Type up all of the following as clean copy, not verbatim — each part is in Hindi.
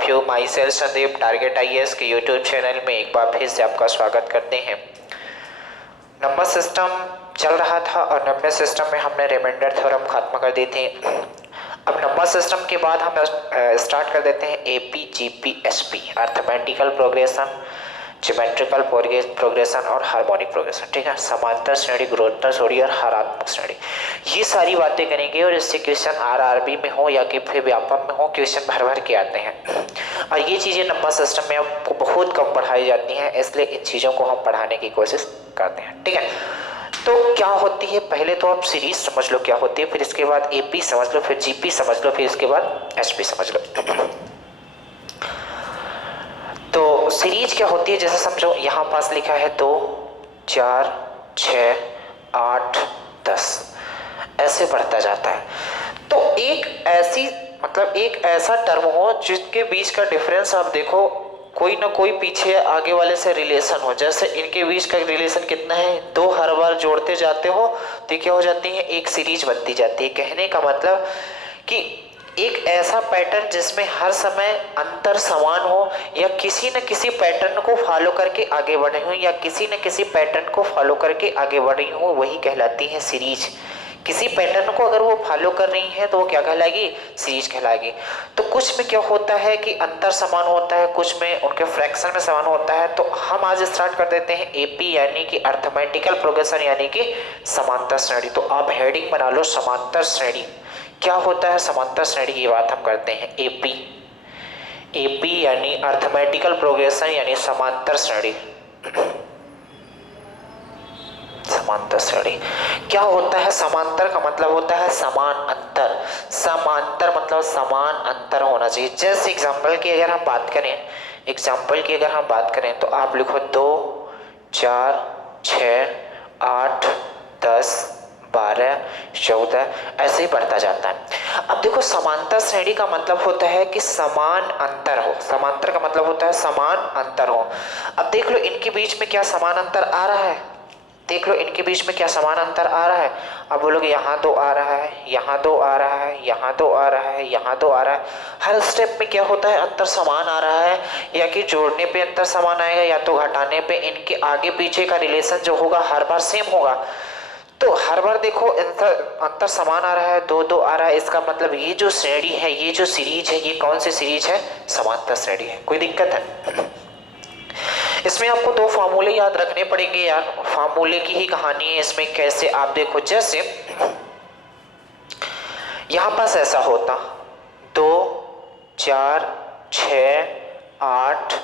Of you. My self Sandeep, target IAS के यूट्यूब चैनल में एक बार फिर से आपका स्वागत करते हैं। नंबर सिस्टम चल रहा था और नंबर सिस्टम में हमने रिमाइंडर थ्योरम खत्म कर दी थी। अब नंबर सिस्टम के बाद हम स्टार्ट कर देते हैं APGPSP, arithmetical progression, geometrical progression और हार्मोनिक प्रोग्रेशन। ठीक है, समांतर श्रेणी, गुणोत्तर श्रेणी और हरात्मक श्रेणी, ये सारी बातें करेंगे। और इससे क्वेश्चन आरआरबी में हो या कि फिर व्यापक में हो, क्वेश्चन भर भर के आते हैं। और ये चीज़ें नंबर सिस्टम में आपको बहुत कम पढ़ाई जाती हैं, इसलिए इन चीज़ों को हम पढ़ाने की कोशिश करते हैं। ठीक है, तो क्या होती है, पहले तो आप सीरीज समझ लो क्या होती है, फिर इसके बाद AP समझ लो, फिर GP समझ लो, फिर इसके बाद SP समझ लो। तो सीरीज क्या होती है, जैसे समझो यहाँ पास लिखा है 2, 4, 6, 8, 10, ऐसे बढ़ता जाता है। तो एक ऐसी मतलब एक ऐसा टर्म हो जिसके बीच का डिफरेंस आप देखो, कोई ना कोई पीछे आगे वाले से रिलेशन हो। जैसे इनके बीच का रिलेशन कितना है, 2 हर बार जोड़ते जाते हो तो क्या हो जाती है, एक सीरीज बनती जाती है। कहने का मतलब कि एक ऐसा पैटर्न जिसमें हर समय अंतर समान हो, या किसी न किसी पैटर्न को फॉलो करके आगे बढ़े हो, या किसी न किसी पैटर्न को फॉलो करके आगे बढ़ी हो, वही कहलाती है सीरीज। किसी पैटर्न को अगर वो फॉलो कर रही है तो वो क्या कहलाएगी, सीरीज कहलाएगी। तो कुछ में क्या होता है कि अंतर समान होता है, कुछ में उनके फ्रैक्शन में समान होता है। तो हम आज स्टार्ट कर देते हैं AP यानी कि अर्थमेटिकल प्रोग्रेशन यानी कि समांतर श्रेणी। तो आप हेडिंग बना लो समांतर श्रेणी। क्या होता है समांतर श्रेणी की बात हम करते हैं। AP यानी अर्थमेटिकल प्रोग्रेशन यानी समांतर श्रेणी। समांतर श्रेणी क्या होता है, समांतर का मतलब होता है समान अंतर। समांतर मतलब समान अंतर होना चाहिए। जैसे एग्जाम्पल की अगर हम बात करें तो आप लिखो 2, 4, 6, 8, 10, 12, 14, ऐसे ही बढ़ता जाता है। अब देखो समांतर श्रेणी का मतलब होता है कि समान अंतर हो। समांतर का मतलब होता है समान अंतर हो। अब देख लो इनके बीच में क्या समान अंतर आ रहा है, देख लो इनके बीच में क्या समान अंतर आ रहा है। अब बोलोगे यहाँ 2 आ रहा है, यहाँ 2 आ रहा है, यहाँ 2 आ रहा है, यहाँ 2 आ रहा है। हर स्टेप में क्या होता है, अंतर समान आ रहा है, या कि जोड़ने पे अंतर समान आएगा, या तो घटाने पे। इनके आगे पीछे का रिलेशन जो होगा हर बार सेम होगा। तो हर बार देखो अंतर समान आ रहा है, 2, 2 आ रहा है। इसका मतलब ये जो श्रेणी है, ये जो सीरीज है, ये कौन सी सीरीज है, समांतर श्रेणी है। कोई दिक्कत है? इसमें आपको 2 फार्मूले याद रखने पड़ेंगे यार। फार्मूले की ही कहानी है इसमें। कैसे, आप देखो जैसे यहां पास ऐसा होता 2, 4, 6, 8,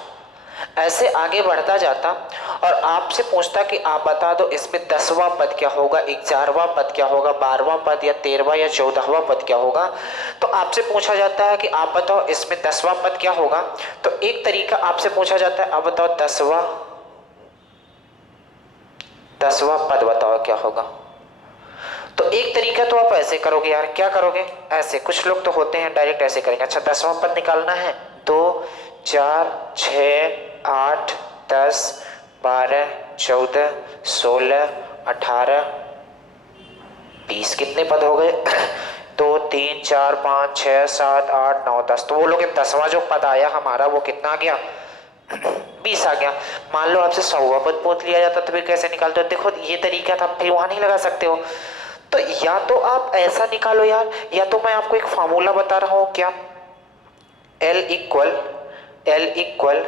ऐसे आगे बढ़ता जाता और आपसे पूछता कि आप बता दो इसमें 10वां पद क्या होगा, 11वां पद क्या होगा, 12वां पद या 13वां या 14वां पद क्या होगा। तो आपसे पूछा जाता है कि आप बताओ इसमें 10वां पद क्या होगा। तो एक तरीका आपसे पूछा जाता है, आप बताओ 10वां पद बताओ क्या होगा। तो एक तरीका तो आप ऐसे करोगे यार, क्या करोगे, ऐसे। कुछ लोग तो होते हैं डायरेक्ट ऐसे करेंगे। अच्छा 10वां पद निकालना है, 2, 4, 6, 8, 10, 12, 14, 16, 18, 20, कितने पद हो गए 2, 3, 4, 5, 6, 7, 8, 9, 10। तो वो लोग 10वां जो पद आया हमारा वो कितना आ गया 20 आ गया। मान लो आपसे 100वां पद पूछ लिया जाता तो फिर कैसे निकालते हो। देखो ये तरीका था, फिर वहां नहीं लगा सकते हो। तो या तो आप ऐसा निकालो यार, या तो मैं आपको एक फार्मूला बता रहा हूं क्या, L equal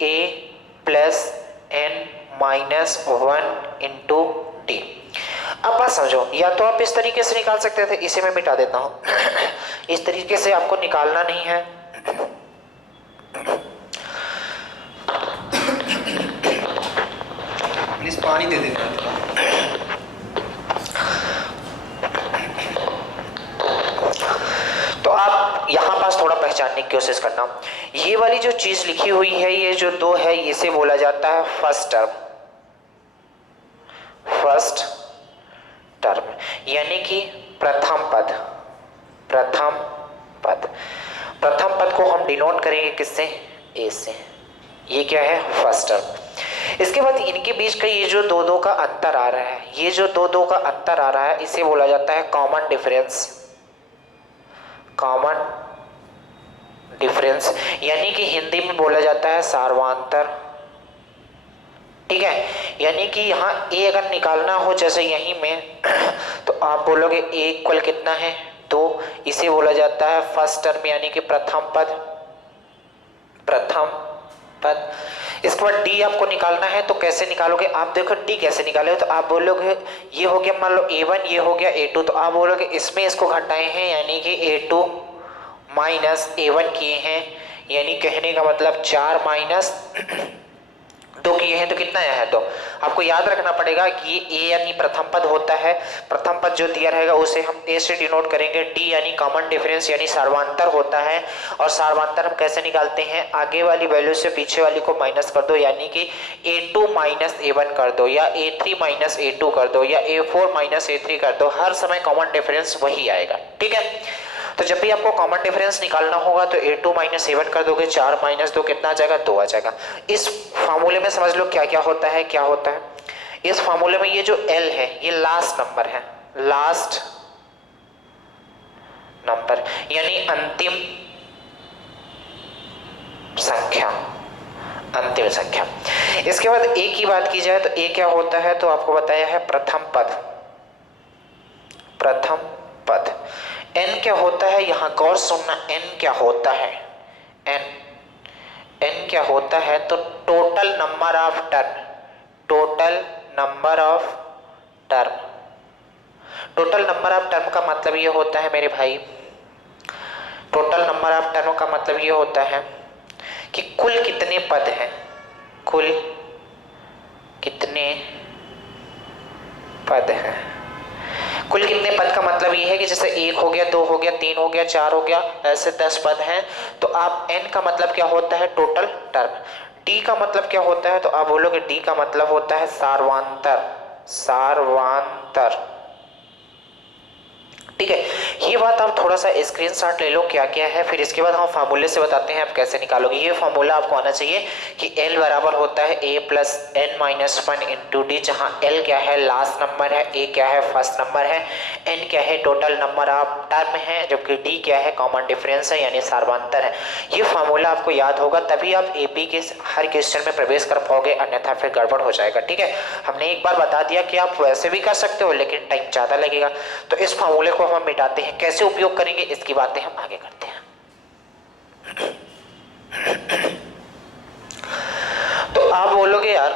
A plus N minus 1 into T. अब बात समझो, या तो आप इस तरीके से निकाल सकते थे, इसे मैं मिटा देता हूं। इस तरीके से आपको निकालना नहीं है। प्लीज पानी दे देना। तो आप यहां पास थोड़ा पहचानने की कोशिश करना। ये वाली जो चीज लिखी हुई है, ये जो 2 है, इसे बोला जाता है फर्स्ट टर्म। फर्स्ट टर्म यानी कि प्रथम पद। प्रथम पद, प्रथम पद को हम डिनोट करेंगे किससे, ए से। ये क्या है, फर्स्ट टर्म। इसके बाद इनके बीच का ये जो 2, 2 का अंतर आ रहा है, ये जो 2, 2 का अंतर आ रहा है, इसे बोला जाता है कॉमन डिफरेंस। कॉमन डिफरेंस, यानी कि हिंदी में बोला जाता है सार्वांतर। ठीक है, यानी कि यहाँ ए अगर निकालना हो जैसे यहीं में तो आप बोलोगे ए इक्वल कितना है 2, इसे बोला जाता है फर्स्ट टर्म यानी कि प्रथम पद। इसके बाद डी आपको निकालना है, तो कैसे निकालोगे आप, देखो डी कैसे निकालोगे, तो आप बोलोगे ये हो गया मान लो a1, ये हो गया a2, तो आप बोलोगे इसमें इसको घटाए हैं यानी कि a2 माइनस a1 किए हैं, यानी कहने का मतलब 4 माइनस 2 किए हैं तो कितना आया है 2। आपको याद रखना पड़ेगा कि ये ए यानी प्रथम पद होता है, प्रथम पद जो दिया रहेगा उसे हम ए से डिनोट करेंगे, डी यानी कॉमन डिफरेंस यानी सार्वंतर होता है, और सार्वंतर हम कैसे निकालते हैं, आगे वाली वैल्यू से पीछे वाली को माइनस कर दो, यानी कि a2 माइनस a1 कर दो, या a3 माइनस a2 कर दो, या a4 माइनस a3 कर दो, हर समय कॉमन डिफरेंस वही आएगा। ठीक है, तो जब भी आपको कॉमन डिफरेंस निकालना होगा तो a2 माइनस a1 कर दोगे, 4 माइनस 2 कितना आ जाएगा 2 आ जाएगा। इस फार्मूले में समझ लो क्या क्या होता है, क्या होता है इस फार्मूले में, ये जो L है ये लास्ट नंबर है, लास्ट नंबर यानी अंतिम संख्या, अंतिम संख्या। इसके बाद A की बात की जाए तो A क्या होता है, तो आपको बताया है प्रथम पद, प्रथम पद। n क्या होता है, यहां गौर सुनना, n क्या होता है, n क्या होता है, तो total number of term, total number of term. Total number of term का मतलब ये होता है मेरे भाई, टोटल नंबर ऑफ टर्म का मतलब ये होता है कि कुल कितने पद हैं, कुल कितने पद हैं। कुल कितने पद का मतलब ये है कि जैसे 1 हो गया, 2 हो गया, 3 हो गया, 4 हो गया, ऐसे 10 पद हैं, तो आप n का मतलब क्या होता है टोटल टर्म। d का मतलब क्या होता है, तो आप बोलोगे d का मतलब होता है सार्वांतर, सार्वांतर। ठीक है, ये बात आप थोड़ा सा स्क्रीनशॉट ले लो क्या क्या है, फिर इसके बाद हम फार्मूले से बताते हैं आप कैसे निकालोगे। ये फार्मूला आपको आना चाहिए कि L बराबर होता है a plus n minus 1 into D, जहाँ L क्या है लास्ट नंबर है, a क्या है फर्स्ट नंबर है, n क्या है टोटल नंबर ऑफ टर्म है, जबकि d क्या है कॉमन डिफरेंस है यानी सार्वंतर है। ये फार्मूला आपको याद होगा तभी आप AP के हर क्वेश्चन में प्रवेश कर पाओगे, अन्यथा फिर गड़बड़ हो जाएगा। ठीक है, हमने एक बार बता दिया कि आप वैसे भी कर सकते हो लेकिन टाइम ज़्यादा लगेगा, तो इस फार्मूले को हम मिटाते हैं, कैसे उपयोग करेंगे इसकी बातें हम आगे करते हैं। तो आप बोलोगे यार,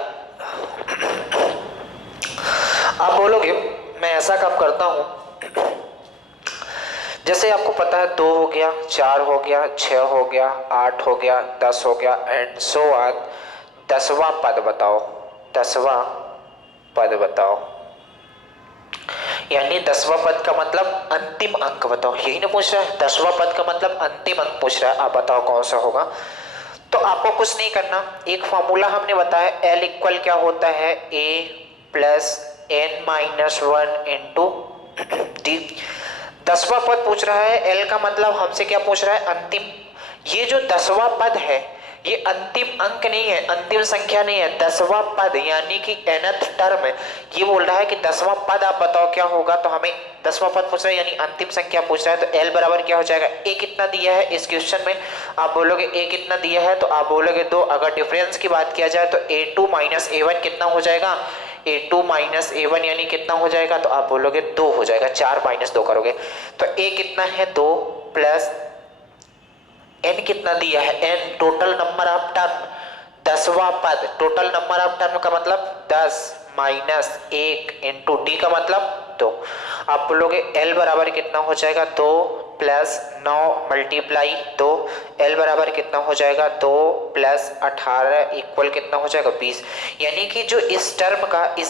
आप बोलोगे मैं ऐसा काम करता हूं, जैसे आपको पता है 2 हो गया, 4 हो गया, 6 हो गया, 8 हो गया, 10 हो गया एंड सो ऑन, 10वां पद बताओ, 10वां पद बताओ, यानी 10वां पद का मतलब अंतिम अंक बताओ, यही ना पूछ रहा है, 10वां पद का मतलब अंतिम अंक पूछ रहा है, आप बताओ कौन सा होगा। तो आपको कुछ नहीं करना, एक फॉर्मूला हमने बताया L इक्वल क्या होता है a plus n minus 1 into d. 10वां पद पूछ रहा है, L का मतलब हमसे क्या पूछ रहा है अंतिम, ये जो 10वां पद है ये अंतिम अंक नहीं है, अंतिम संख्या नहीं है, 10वां पद यानी कि nth टर्म है। ये बोल रहा है कि 10वां पद आप बताओ क्या होगा, तो हमें 10वां पद पूछ रहा है यानी अंतिम संख्या पूछ रहा है, तो L बराबर क्या हो जाएगा, a कितना दिया है इस क्वेश्चन में, आप बोलोगे a कितना दिया है, तो आप बोलोगे 2। अगर डिफरेंस की बात किया जाए तो a2 माइनस a1 कितना हो जाएगा, a2 माइनस a1 यानी कितना हो जाएगा, तो आप बोलोगे 2 हो जाएगा, 4 माइनस 2 करोगे तो a कितना है 2 प्लस n कितना दिया है n, total number of term 10वां पद, टोटल नंबर ऑफ टर्म का मतलब 10 माइनस 1 इंटू डी का मतलब 2। आप बोलोगे L बराबर कितना हो जाएगा 2 प्लस 9 मल्टीप्लाई 2, L बराबर कितना हो जाएगा 2 प्लस 18 इक्वल कितना हो जाएगा 20। यानी कि जो इस टर्म का, इस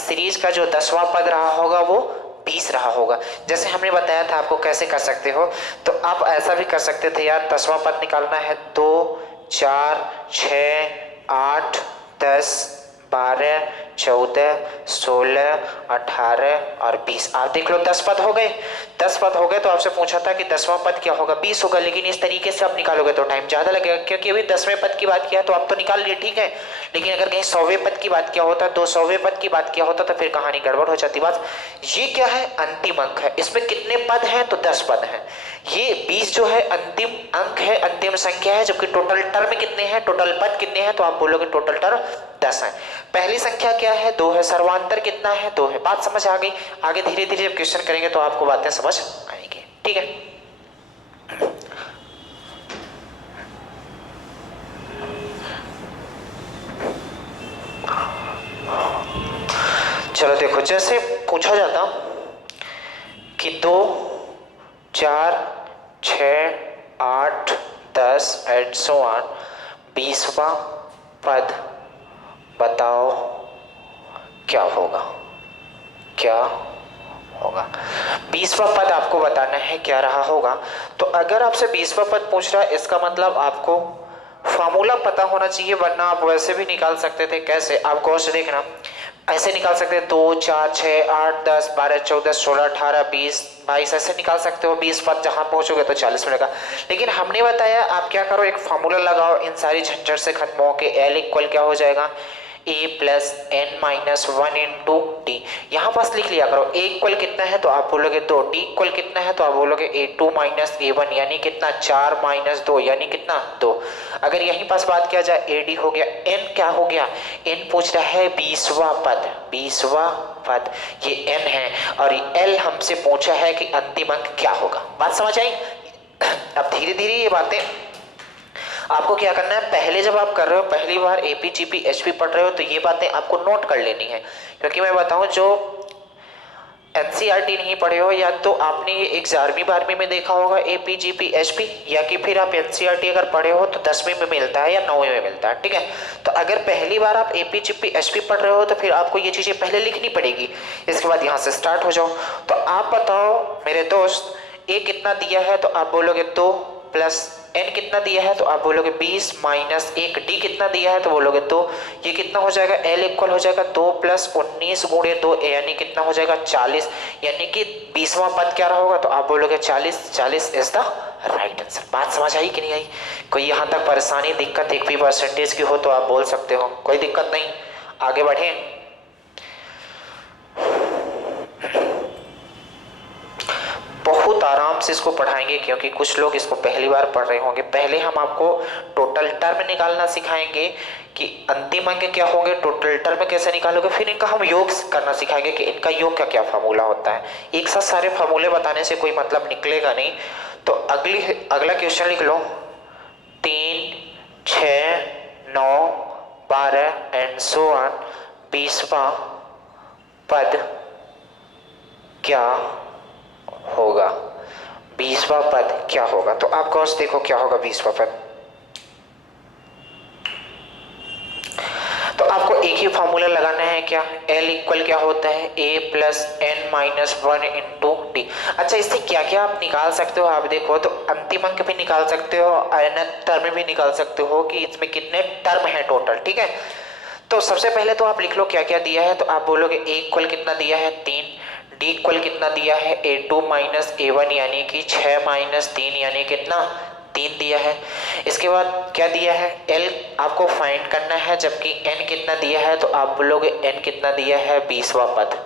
सीरीज का जो 10वां पद रहा होगा वो 20 रहा होगा। जैसे हमने बताया था आपको कैसे कर सकते हो, तो आप ऐसा भी कर सकते थे यार, 10वां पद निकालना है 2 4 6 8 10 12 14, 16, 18 और 20। आप देख लो 10 पद हो गए। 10 पद हो गए तो आपसे पूछा था कि 10वां पद क्या होगा, 20 होगा। लेकिन इस तरीके से आप निकालोगे तो टाइम ज्यादा लगेगा, क्योंकि अभी 10वें पद की बात किया तो आप तो निकाल लिए, ठीक है। लेकिन अगर कहीं 100वें पद की बात किया होता, 200वें पद की बात किया होता तो फिर कहानी गड़बड़ हो जाती। बात ये क्या है, अंतिम अंक है। इसमें कितने पद हैं, तो 10 पद हैं। ये 20 जो है अंतिम अंक है, अंतिम संख्या है, जबकि टोटल टर्म कितने हैं, टोटल पद कितने हैं, तो आप बोलोगे टोटल टर्म 10 है। पहली संख्या क्या है, 2 है। सर्वांतर कितना है, 2 है। बात समझ आ गई। आगे धीरे धीरे जब क्वेश्चन करेंगे तो आपको बातें समझ आएंगी, ठीक है। चलो देखो, जैसे पूछा जाता कि 2, 4, 6, 8, 10 एंड सो ऑन, 20वां पद बताओ क्या होगा, क्या होगा। 20वां पद आपको बताना है क्या रहा होगा। तो अगर आपसे 20वां पद पूछ रहा है, इसका मतलब आपको फॉर्मूला पता होना चाहिए, वरना आप वैसे भी निकाल सकते थे। कैसे, आप गौर से देखना, ऐसे निकाल सकते हैं 2, 4, 6, 8, 10, 12, 14, 16, 18, 20, 22 ऐसे निकाल सकते हो। 20 पद जहां पहुंचोगे तो 40 मिलेगा। लेकिन हमने बताया आप क्या करो, एक फॉर्मूला लगाओ, इन सारी झंझट से खत्म हो के L इक्वल क्या हो जाएगा, a plus n minus 1 into t. यहाँ पास लिख लिया करो। a इक्वल कितना है तो आप बोलोगे 2, टी इक्वल कितना है तो आप बोलोगे a2 माइनस a1 यानी कितना 4 माइनस 2 यानी कितना 2। अगर यहीं पास बात किया जाए ad हो गया, n क्या हो गया, n पूछ रहा है 20वां पद, 20वां पद ये n है, और ये l हमसे पूछा है कि अंतिम अंक क्या होगा। बात समझ आई। अब धीरे धीरे ये बातें आपको क्या करना है, पहले जब आप कर रहे हो, पहली बार एपी जीपी एचपी पढ़ रहे हो, तो ये बातें आपको नोट कर लेनी है। क्योंकि मैं बताऊं, जो एनसीईआरटी नहीं पढ़े हो, या तो आपने ये 11वीं 12वीं में देखा होगा एपी जीपी एचपी, या कि फिर आप एनसीईआरटी अगर पढ़े हो तो 10वीं में मिलता है या 9वीं में मिलता है, ठीक है। तो अगर पहली बार आप एपी जीपी एचपी पढ़ रहे हो तो फिर आपको ये चीजें पहले लिखनी पड़ेगी, इसके बाद यहाँ से स्टार्ट हो जाओ। तो आप बताओ मेरे दोस्त, ए कितना दिया है तो आप बोलोगे 2 प्लस एन कितना दिया है तो आप बोलोगे 20 माइनस 1, डी कितना दिया है तो बोलोगे 2। ये कितना हो जाएगा, एल इक्वल हो जाएगा 2 प्लस 19 गुणे 2 यानी कितना हो जाएगा 40, यानी कि 20वां पद क्या होगा तो आप बोलोगे 40। 40 इज द राइट आंसर। बात समझ आई कि नहीं आई। कोई यहाँ तक परेशानी दिक्कत एक भी परसेंटेज की हो तो आप बोल सकते हो, कोई दिक्कत नहीं। आगे बढ़े। बहुत आराम से इसको पढ़ाएंगे, क्योंकि कुछ लोग इसको पहली बार पढ़ रहे होंगे। पहले हम आपको टोटल टर्म निकालना सिखाएंगे कि अंतिम अंक क्या होंगे, टोटल टर्म कैसे निकालोगे, फिर इनका हम योग करना सिखाएंगे कि इनका योग का क्या फार्मूला होता है। एक साथ सारे फार्मूले बताने से कोई मतलब निकलेगा नहीं। तो अगला क्वेश्चन लिख लो, 3, 6, 9, 12 एंड सो ऑन, 20वां पद क्या होगा, 20वां पद क्या होगा। तो आप गौर से देखो क्या होगा 20वां पद। तो आपको एक ही फॉर्मूला लगाना है, क्या, L इक्वल क्या होता है, a plus n minus 1 into t. अच्छा, इससे क्या क्या आप निकाल सकते हो, आप देखो तो अंतिम अंक भी निकाल सकते हो, अनंत टर्म भी निकाल सकते हो कि इसमें कितने टर्म है टोटल, ठीक है। तो सबसे पहले तो आप लिख लो क्या क्या दिया है। तो आप बोलोगे a इक्वल कितना दिया है 3, डी इक्वल कितना दिया है a2 माइनस a1 यानी कि 6 माइनस 3 यानी कितना 3 दिया है। इसके बाद क्या दिया है, L आपको फाइंड करना है, जबकि N कितना दिया है तो आप बोलोगे N कितना दिया है 20वां पद।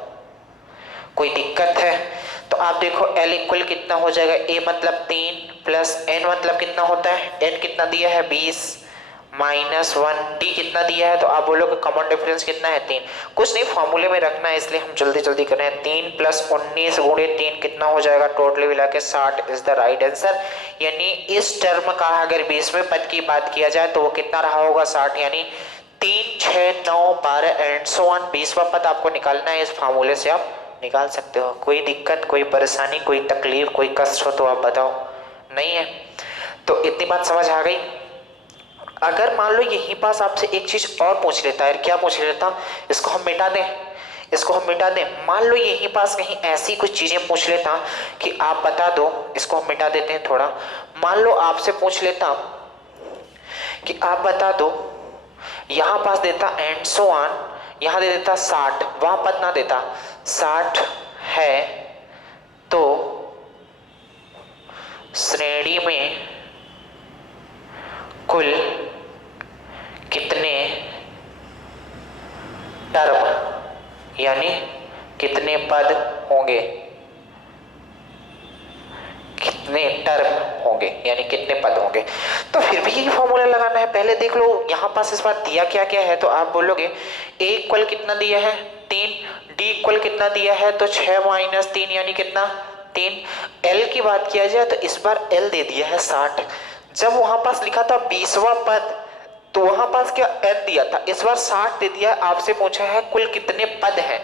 कोई दिक्कत है तो आप देखो L इक्वल कितना हो जाएगा, A मतलब 3 प्लस N मतलब कितना होता है, N कितना दिया है 20 माइनस 1, डी कितना दिया है तो आप बोलोगे कॉमन डिफरेंस कितना है 3। कुछ नहीं, फॉर्मूले में रखना है, इसलिए हम जल्दी जल्दी कर रहे हैं। 3 प्लस 19 गुणे 3 कितना हो जाएगा, टोटली मिला के 60 इज द राइट आंसर। यानी इस टर्म का अगर 20वें पद की बात किया जाए तो वो कितना रहा होगा 60, यानी 3, 6, 9, 12 एंड सो ऑन। 20वां पद आपको निकालना है, इस फार्मूले से आप निकाल सकते हो। कोई दिक्कत, कोई परेशानी, कोई तकलीफ, कोई कष्ट हो तो आप बताओ। नहीं है तो इतनी बात समझ आ गई। अगर मान लो यहीं पास आपसे एक चीज और पूछ लेता है, क्या पूछ लेता, इसको हम मिटा दें, इसको हम मिटा दें। मान लो यहीं पास कहीं ऐसी कुछ चीजें पूछ लेता कि आप बता दो, इसको हम मिटा देते हैं थोड़ा। मान लो आपसे पूछ लेता कि आप बता दो, यहां पास देता एंड सो ऑन, यहाँ दे देता 60, वहां पद ना देता 60 है तो श्रेणी में कुल कितने टर्म यानी कितने पद होंगे, कितने टर्म होंगे यानी कितने पद होंगे। तो फिर भी ये फॉर्मूला लगाना है। पहले देख लो यहां पास इस बार दिया क्या क्या है, तो आप बोलोगे a इक्वल कितना दिया है 3, d इक्वल कितना दिया है तो 6 माइनस 3 यानी कितना 3। l की बात किया जाए तो इस बार l दे दिया है 60। जब वहां पास लिखा था 20वां पद तो वहां पास क्या n दिया था, इस बार 60 दे दिया है। आपसे पूछा है कुल कितने पद है,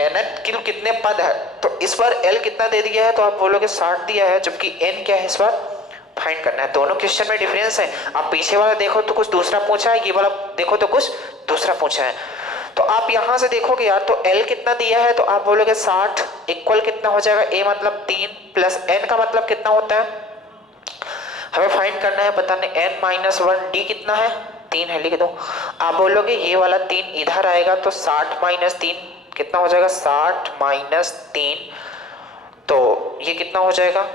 n कुल कितने पद है, तो इस बार l कितना दे दिया है तो आप बोलोगे 60 दिया है, जबकि n क्या है इस बार फाइंड करना है। दोनों क्वेश्चन में डिफरेंस है। आप पीछे वाला देखो तो कुछ दूसरा पूछा है, ये वाला देखो तो कुछ दूसरा पूछा है। तो आप यहां से देखोगे यार तो l कितना दिया है तो आप बोलोगे 60 इक्वल कितना हो जाएगा, a मतलब 3 प्लस n का मतलब कितना होता है हमें फाइंड करना है, बताने n माइनस 1, d कितना है 3 है, लिख दो। आप बोलोगे ये वाला 3 इधर आएगा तो 60 माइनस 3 कितना हो जाएगा 60 माइनस 3, तो ये कितना हो जाएगा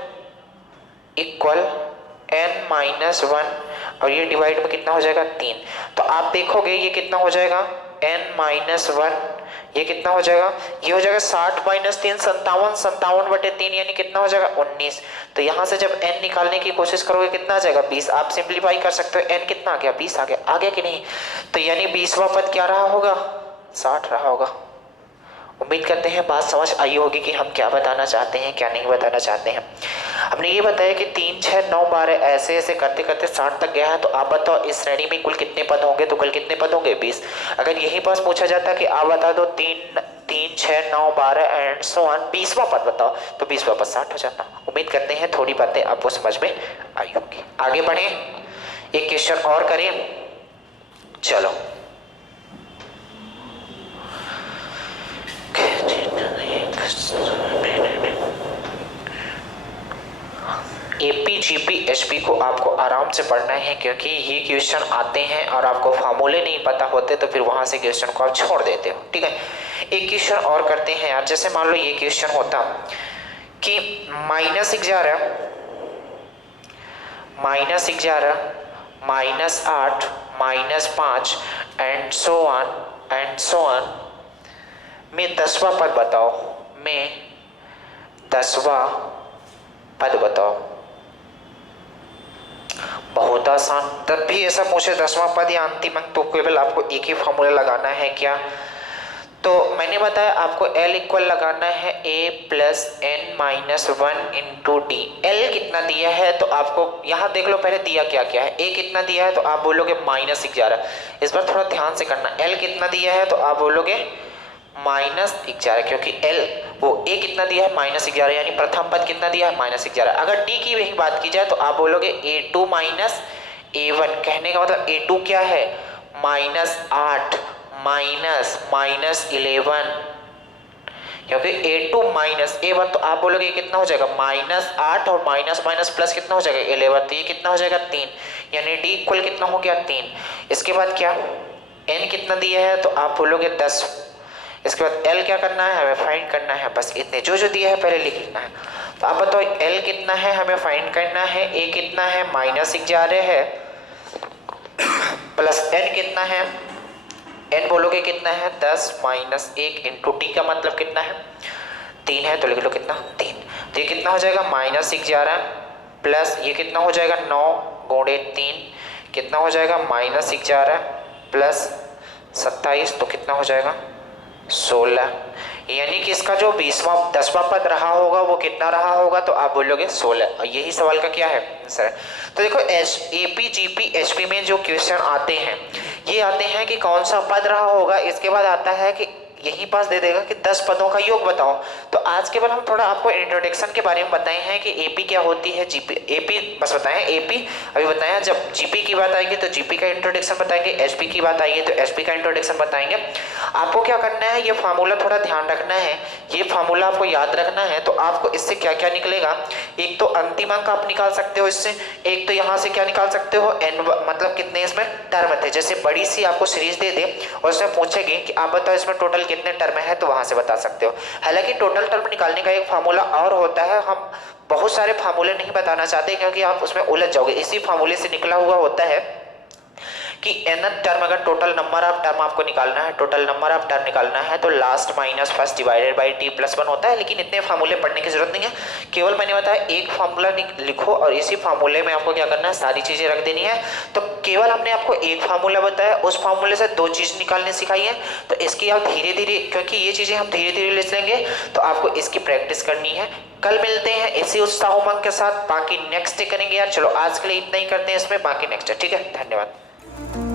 इक्वल n माइनस 1 और ये डिवाइड में कितना हो जाएगा 3। तो आप देखोगे ये कितना हो जाएगा n माइनस 1, ये कितना हो जाएगा, ये हो जाएगा 60 माइनस 3 57, 57 बटे 3 यानी कितना हो जाएगा 19। तो यहाँ से जब n निकालने की कोशिश करोगे कितना आ जाएगा 20। आप सिंप्लीफाई कर सकते हो, n कितना आ गया 20 आ गया कि नहीं। तो यानी 20वां पद क्या रहा होगा 60 रहा होगा। उम्मीद करते हैं बात समझ आई होगी कि हम क्या बताना चाहते हैं क्या नहीं बताना चाहते हैं। हमने ये बताया कि 3 6 9 12 ऐसे ऐसे करते करते 60 तक गया है। तो आप बताओ इस श्रेणी में कुल कितने पद होंगे, तो कुल कितने पद होंगे 20। अगर यही पास पूछा जाता कि आप बता दो 3 6 9 12 एंड सो ऑन 20वां पद बताओ, तो 20वां पद 60 हो जाता। उम्मीद करते हैं थोड़ी बातें आपको समझ में आई होगी। आगे बढ़े, एक क्वेश्चन और करें, चलो। एपी जीपी एचपी को आपको आराम से पढ़ना है, क्योंकि ये क्वेश्चन आते हैं और आपको फार्मूले नहीं पता होते तो फिर वहां से क्वेश्चन को आप छोड़ देते हो। ठीक है, एक क्वेश्चन और करते हैं यार। जैसे मान लो ये क्वेश्चन होता कि -11 -8 -5 एंड सो ऑन में 10वां पद बताओ, में 10वां पद बताओ। बहुत आसान। तब भी ऐसा पूछे 10वां पद या अंतिम अंक तो केवल आपको एक ही फॉर्मूला लगाना है क्या, तो मैंने बताया आपको L इक्वल लगाना है a plus n minus 1 into D. L कितना दिया है तो आपको यहाँ देख लो पहले दिया क्या क्या है। a कितना दिया है तो आप बोलोगे -11। इस बार थोड़ा ध्यान से करना। L कितना दिया है तो आप बोलोगे -11, क्योंकि L वो a कितना दिया है -11 यानी प्रथम पद कितना दिया है -11। अगर d की वही बात की जाए तो आप बोलोगे a2 माइनस a1। कहने का मतलब a2 क्या है -8 माइनस 11, क्योंकि a2 माइनस a1 तो आप बोलोगे कितना हो जाएगा -8 और माइनस माइनस प्लस कितना हो जाएगा 11, तो ये कितना हो जाएगा 3, यानी d इक्वल कितना हो गया 3। इसके बाद क्या n कितना दिया है तो आप बोलोगे 10। इसके बाद L क्या करना है हमें फाइंड करना है, बस इतने जो जो दिया है पहले लिख लेना है। तो आप बताओ L कितना है हमें फाइंड करना है, a कितना है -11 है प्लस n कितना है, n बोलोगे कितना है 10 माइनस 1 इंटू टी का मतलब कितना है 3 है, तो लिख लो कितना 3। तो ये कितना हो जाएगा -11 प्लस ये कितना हो जाएगा 9 गुणे 3 कितना हो जाएगा -11 प्लस 27 तो कितना हो जाएगा 16। यानी कि इसका जो 10वां पद रहा होगा वो कितना रहा होगा तो आप बोलोगे 16। और यही सवाल का क्या है आंसर। तो देखो एपी जीपी एचपी में जो क्वेश्चन आते हैं ये आते हैं कि कौन सा पद रहा होगा, इसके बाद आता है कि यही पास दे देगा कि 10 पदों का योग बताओ। तो आज केवल हम थोड़ा आपको इंट्रोडक्शन के बारे में बताए हैं कि एपी क्या होती है, जीपी एपी बस बताएं, एपी अभी बताया। जब जीपी की बात आएगी तो जीपी का इंट्रोडक्शन बताएंगे, एचपी की बात आएगी तो एचपी का इंट्रोडक्शन बताएंगे। आपको क्या करना है, ये फार्मूला थोड़ा ध्यान रखना है, ये फार्मूला आपको याद रखना है। तो आपको इससे क्या क्या निकलेगा, एक तो अंतिम अंक आप निकाल सकते हो इससे, एक तो यहाँ से क्या निकाल सकते हो, एन मतलब कितने इसमें टर्म थे। जैसे बड़ी सी आपको सीरीज दे दे और उसमें पूछेगी कि आप बताओ इसमें टोटल कितने टर्म है, तो वहां से बता सकते हो। हालांकि टोटल टर्म निकालने का एक फार्मूला और होता है, हम बहुत सारे फार्मूले नहीं बताना चाहते क्योंकि आप उसमें उलझ जाओगे। इसी फार्मूले से निकला हुआ होता है कि nth टर्म, अगर टोटल नंबर ऑफ टर्म आपको निकालना है, टोटल नंबर ऑफ टर्म निकालना है तो last minus first divided by t plus 1 होता है। लेकिन इतने फार्मूले पढ़ने की जरूरत नहीं है, केवल मैंने बताया एक फार्मूला लिखो और इसी फार्मूले में आपको क्या करना है, सारी चीजें रख देनी है। तो केवल हमने आपको एक फार्मूला बताया, उस फार्मूले से 2 चीज निकालने सिखाई है। तो इसकी आप धीरे धीरे, क्योंकि ये चीजें हम धीरे धीरे ले लेंगे, तो आपको इसकी प्रैक्टिस करनी है। कल मिलते हैं इसी उत्साह उमंग के साथ, बाकी नेक्स्ट डे करेंगे यार। चलो आज के लिए इतना ही करते हैं इसमें, बाकी नेक्स्ट डे। ठीक है, धन्यवाद।